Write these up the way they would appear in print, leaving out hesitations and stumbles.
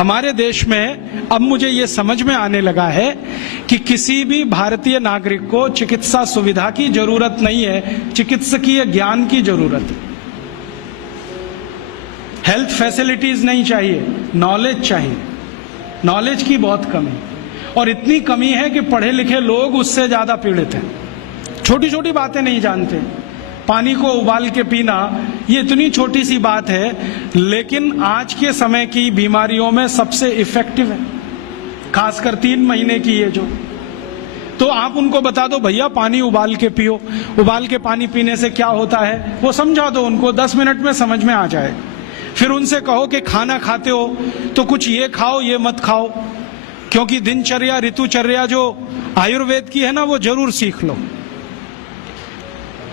हमारे देश में अब मुझे ये समझ में आने लगा है कि किसी भी भारतीय नागरिक को चिकित्सा सुविधा की जरूरत नहीं है, चिकित्सकीय ज्ञान की जरूरत है। हेल्थ फैसिलिटीज नहीं चाहिए, नॉलेज चाहिए। नॉलेज की बहुत कमी, और इतनी कमी है कि पढ़े लिखे लोग उससे ज्यादा पीड़ित हैं। छोटी छोटी बातें नहीं जानते। पानी को उबाल के पीना, ये इतनी छोटी सी बात है, लेकिन आज के समय की बीमारियों में सबसे इफेक्टिव है, खासकर 3 महीने की ये जो। तो आप उनको बता दो भैया पानी उबाल के पियो, उबाल के पानी पीने से क्या होता है वो समझा दो उनको, 10 मिनट में समझ में आ जाए। फिर उनसे कहो कि खाना खाते हो तो कुछ ये खाओ ये मत खाओ, क्योंकि दिनचर्या ऋतुचर्या जो आयुर्वेद की है ना, वो जरूर सीख लो।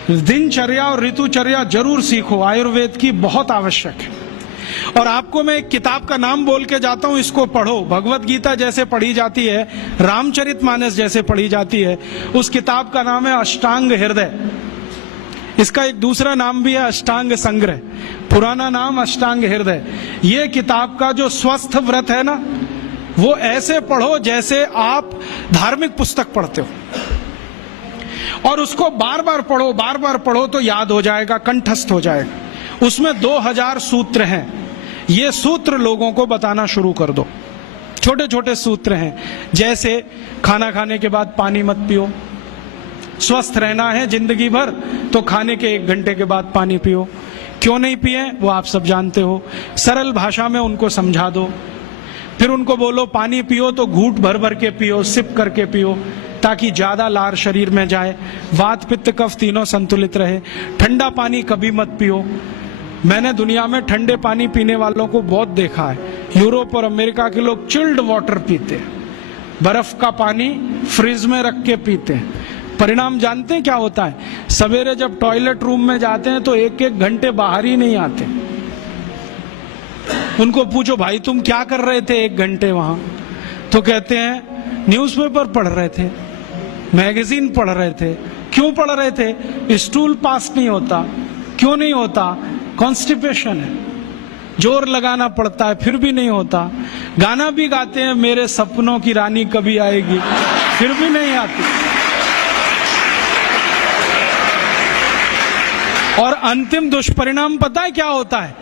दिनचर्या और ऋतुचर्या जरूर सीखो, आयुर्वेद की बहुत आवश्यक है। और आपको मैं एक किताब का नाम बोल के जाता हूं, इसको पढ़ो। भगवत गीता जैसे पढ़ी जाती है, रामचरितमानस जैसे पढ़ी जाती है, उस किताब का नाम है अष्टांग हृदय। इसका एक दूसरा नाम भी है अष्टांग संग्रह, पुराना नाम अष्टांग हृदय। ये किताब का जो स्वस्थ व्रत है ना, वो ऐसे पढ़ो जैसे आप धार्मिक पुस्तक पढ़ते हो, और उसको बार बार पढ़ो तो याद हो जाएगा, कंठस्थ हो जाएगा। उसमें 2000 सूत्र हैं। ये सूत्र लोगों को बताना शुरू कर दो। छोटे छोटे सूत्र हैं, जैसे खाना खाने के बाद पानी मत पियो, स्वस्थ रहना है जिंदगी भर तो खाने के 1 घंटे के बाद पानी पियो। क्यों नहीं पिए वो आप सब जानते हो, सरल भाषा में उनको समझा दो। फिर उनको बोलो पानी पियो तो घूंट भर भर के पियो, सिप करके पियो, ताकि ज्यादा लार शरीर में जाए, वात पित्त कफ तीनों संतुलित रहे। ठंडा पानी कभी मत पियो। मैंने दुनिया में ठंडे पानी पीने वालों को बहुत देखा है। यूरोप और अमेरिका के लोग चिल्ड वाटर पीते हैं, बर्फ का पानी फ्रिज में रख के पीते हैं। परिणाम जानते हैं क्या होता है? सवेरे जब टॉयलेट रूम में जाते हैं तो 1-1 घंटे बाहर ही नहीं आते। उनको पूछो भाई तुम क्या कर रहे थे 1 घंटे वहां? तो कहते हैं न्यूज़पेपर पढ़ रहे थे, मैगजीन पढ़ रहे थे। क्यों पढ़ रहे थे? स्टूल पास नहीं होता। क्यों नहीं होता? कॉन्स्टिपेशन है, जोर लगाना पड़ता है फिर भी नहीं होता। गाना भी गाते हैं मेरे सपनों की रानी कभी आएगी, फिर भी नहीं आती। और अंतिम दुष्परिणाम पता है क्या होता है?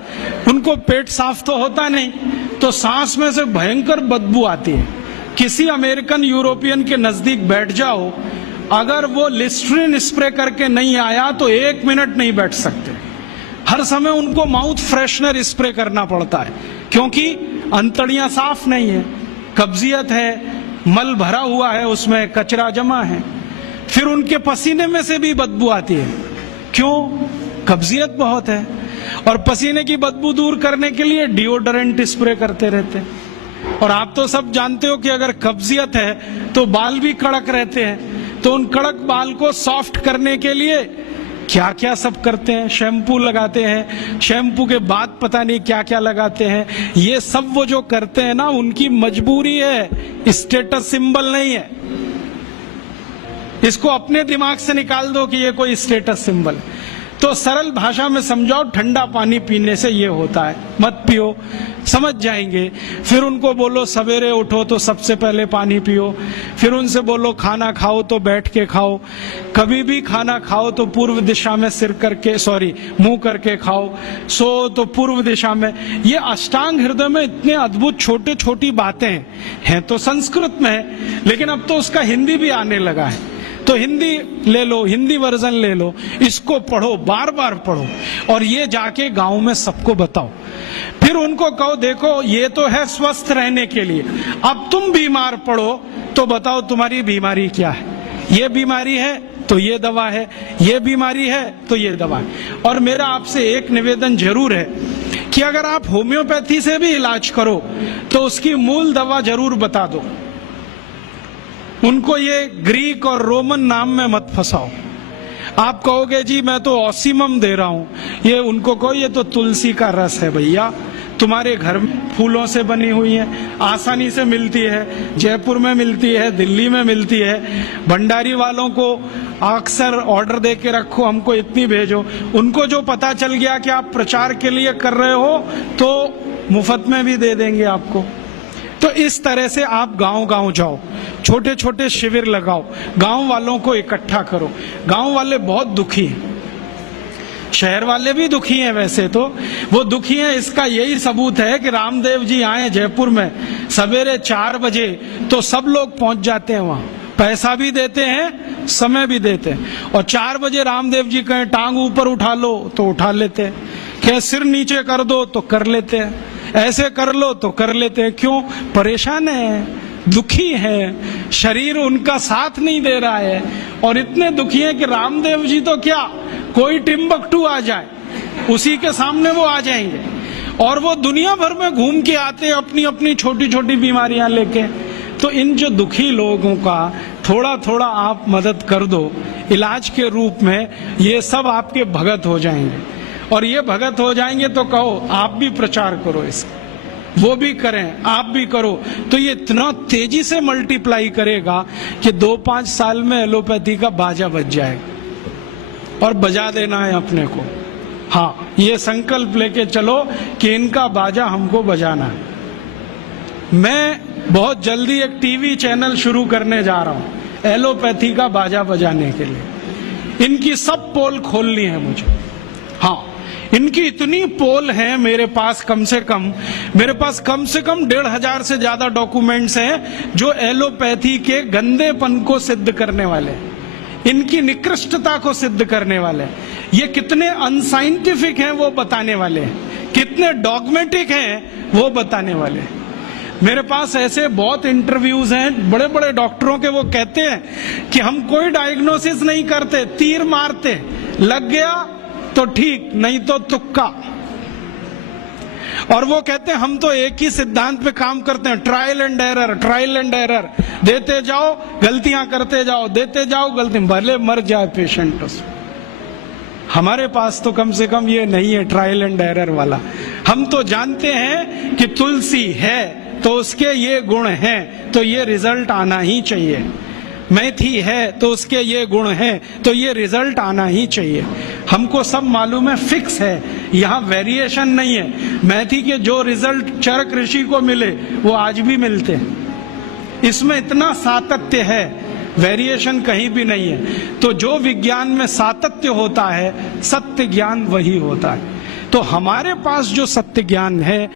उनको पेट साफ तो होता नहीं, तो सांस में से भयंकर बदबू आती है। किसी अमेरिकन यूरोपियन के नजदीक बैठ जाओ, अगर वो लिस्ट्रीन स्प्रे करके नहीं आया तो 1 मिनट नहीं बैठ सकते। हर समय उनको माउथ फ्रेशनर स्प्रे करना पड़ता है, क्योंकि अंतड़ियां साफ नहीं है, कब्जियत है, मल भरा हुआ है, उसमें कचरा जमा है। फिर उनके पसीने में से भी बदबू आती है। क्यों? कब्जियत बहुत है। और पसीने की बदबू दूर करने के लिए डिओडोरेंट स्प्रे करते रहते हैं। और आप तो सब जानते हो कि अगर कब्जियत है तो बाल भी कड़क रहते हैं, तो उन कड़क बाल को सॉफ्ट करने के लिए क्या क्या सब करते हैं। शैम्पू लगाते हैं, शैम्पू के बाद पता नहीं क्या क्या लगाते हैं। ये सब वो जो करते हैं ना, उनकी मजबूरी है, स्टेटस सिंबल नहीं है। इसको अपने दिमाग से निकाल दो कि ये कोई स्टेटस सिंबल। तो सरल भाषा में समझाओ, ठंडा पानी पीने से ये होता है, मत पियो, समझ जाएंगे। फिर उनको बोलो सवेरे उठो तो सबसे पहले पानी पियो। फिर उनसे बोलो खाना खाओ तो बैठ के खाओ, कभी भी खाना खाओ तो पूर्व दिशा में मुंह करके खाओ, सो तो पूर्व दिशा में। ये अष्टांग हृदय में इतने अद्भुत छोटे छोटी बातें हैं तो संस्कृत में है, लेकिन अब तो उसका हिंदी भी आने लगा है। तो हिंदी ले लो, हिंदी वर्जन ले लो, इसको पढ़ो, बार बार पढ़ो, और ये जाके गांव में सबको बताओ। फिर उनको कहो देखो ये तो है स्वस्थ रहने के लिए, अब तुम बीमार पड़ो तो बताओ तुम्हारी बीमारी क्या है। ये बीमारी है तो ये दवा है, ये बीमारी है तो ये दवा है। और मेरा आपसे एक निवेदन जरूर है कि अगर आप होम्योपैथी से भी इलाज करो तो उसकी मूल दवा जरूर बता दो। उनको ये ग्रीक और रोमन नाम में मत फंसाओ। आप कहोगे जी मैं तो ऑसिमम दे रहा हूं, ये उनको कहो ये तो तुलसी का रस है भैया, तुम्हारे घर में फूलों से बनी हुई है, आसानी से मिलती है, जयपुर में मिलती है, दिल्ली में मिलती है। भंडारी वालों को अक्सर ऑर्डर दे के रखो, हमको इतनी भेजो। उनको जो पता चल गया कि आप प्रचार के लिए कर रहे हो तो मुफ्त में भी दे देंगे आपको। तो इस तरह से आप गांव गांव जाओ, छोटे छोटे शिविर लगाओ, गांव वालों को इकट्ठा करो। गांव वाले बहुत दुखी हैं, शहर वाले भी दुखी हैं, वैसे तो वो दुखी हैं। इसका यही सबूत है कि रामदेव जी आए जयपुर में सवेरे 4 बजे तो सब लोग पहुंच जाते हैं वहां, पैसा भी देते हैं, समय भी देते हैं। और 4 बजे रामदेव जी कहें टांग ऊपर उठा लो तो उठा लेते हैं, कहें सिर नीचे कर दो तो कर लेते हैं, ऐसे कर लो तो कर लेते हैं। क्यों? परेशान है, दुखी है, शरीर उनका साथ नहीं दे रहा है। और इतने दुखी हैं कि रामदेव जी तो क्या, कोई टिम्बकटू आ जाए उसी के सामने वो आ जाएंगे। और वो दुनिया भर में घूम के आते हैं अपनी अपनी छोटी छोटी बीमारियां लेके। तो इन जो दुखी लोगों का थोड़ा थोड़ा आप मदद कर दो इलाज के रूप में, ये सब आपके भगत हो जाएंगे। और ये भगत हो जाएंगे तो कहो आप भी प्रचार करो इसका, वो भी करें, आप भी करो, तो ये इतना तेजी से मल्टीप्लाई करेगा कि 2-5 साल में एलोपैथी का बाजा बज जाएगा। और बजा देना है अपने को। हाँ, ये संकल्प लेके चलो कि इनका बाजा हमको बजाना है। मैं बहुत जल्दी एक टीवी चैनल शुरू करने जा रहा हूं एलोपैथी का बाजा बजाने के लिए। इनकी सब पोल खोलनी है मुझे। हाँ, इनकी इतनी पोल है मेरे पास, कम से कम 1,500 से ज्यादा डॉक्यूमेंट्स हैं जो एलोपैथी के गंदेपन को सिद्ध करने वाले हैं, इनकी निकृष्टता को सिद्ध करने वाले हैं। ये कितने अनसाइंटिफिक हैं वो बताने वाले हैं, कितने डॉगमेटिक हैं वो बताने वाले हैं। मेरे पास ऐसे बहुत इंटरव्यूज हैं बड़े बड़े डॉक्टरों के, वो कहते हैं कि हम कोई डायग्नोसिस नहीं करते, तीर मारते, लग गया तो ठीक, नहीं तो तुक्का। और वो कहते हैं हम तो एक ही सिद्धांत पे काम करते हैं, trial and error, trial and error, देते जाओ गलतियां करते जाओ, देते जाओ गलती, भले मर जाए पेशेंट उसमें। हमारे पास तो कम से कम ये नहीं है ट्रायल एंड एरर वाला। हम तो जानते हैं कि तुलसी है तो उसके ये गुण हैं तो ये रिजल्ट आना ही चाहिए, मेथी है तो उसके ये गुण हैं तो ये रिजल्ट आना ही चाहिए। हमको सब मालूम है, फिक्स है, यहाँ वेरिएशन नहीं है। मेथी के जो रिजल्ट चरक ऋषि को मिले वो आज भी मिलते हैं। इसमें इतना सातत्य है, वेरिएशन कहीं भी नहीं है। तो जो विज्ञान में सातत्य होता है, सत्य ज्ञान वही होता है। तो हमारे पास जो सत्य ज्ञान है